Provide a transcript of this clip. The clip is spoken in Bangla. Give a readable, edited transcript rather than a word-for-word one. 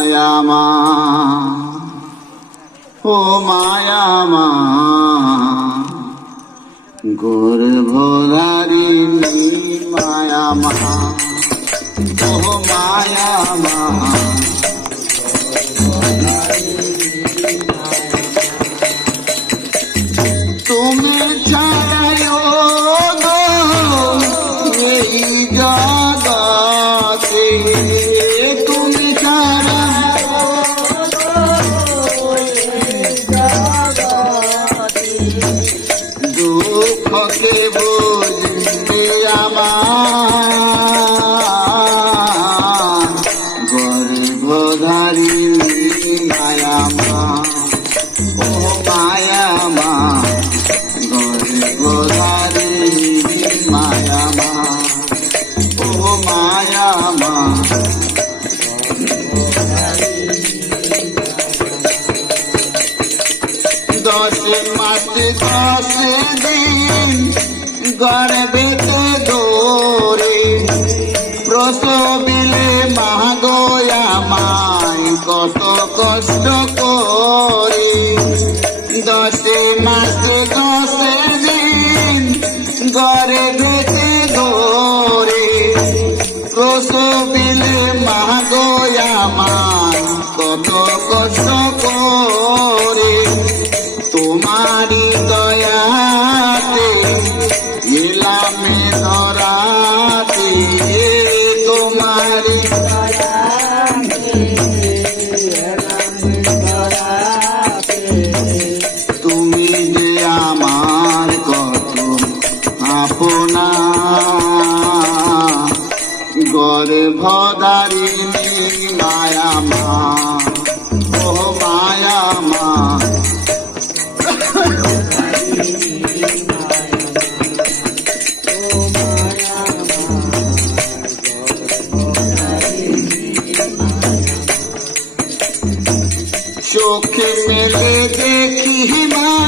মায়ামা, ও মায়ামা, গর্ভধারিণী মায়ামা, ও মায়ামা, তুমি ছাড়াই এই জগতে, তুমি ছাড়া দুঃখকে বুঝতে আমার গর্ভধারিণী মায়ামা, ও মায়ামা, গর্ভধারিণী মায়ামা, ও মায়ামা। দশে মাসে 10 দিন গর্ভেতে দৌড়ে প্রসবিলে মাগোয়া মাই কত কষ্ট করে। 10 মাসে 10 দিন গর্ভেতে দৌড়ে প্রসবিলে মাগোয়া মাই কত কষ্ট করে। তোমারি দয়াতে এলাম ধরাতে, তোমারি তুমি যে আমার কত আপনা, গর্ভধারিণী মায়ামা, ও মায়ামা। চোখে মেলে দেখি মা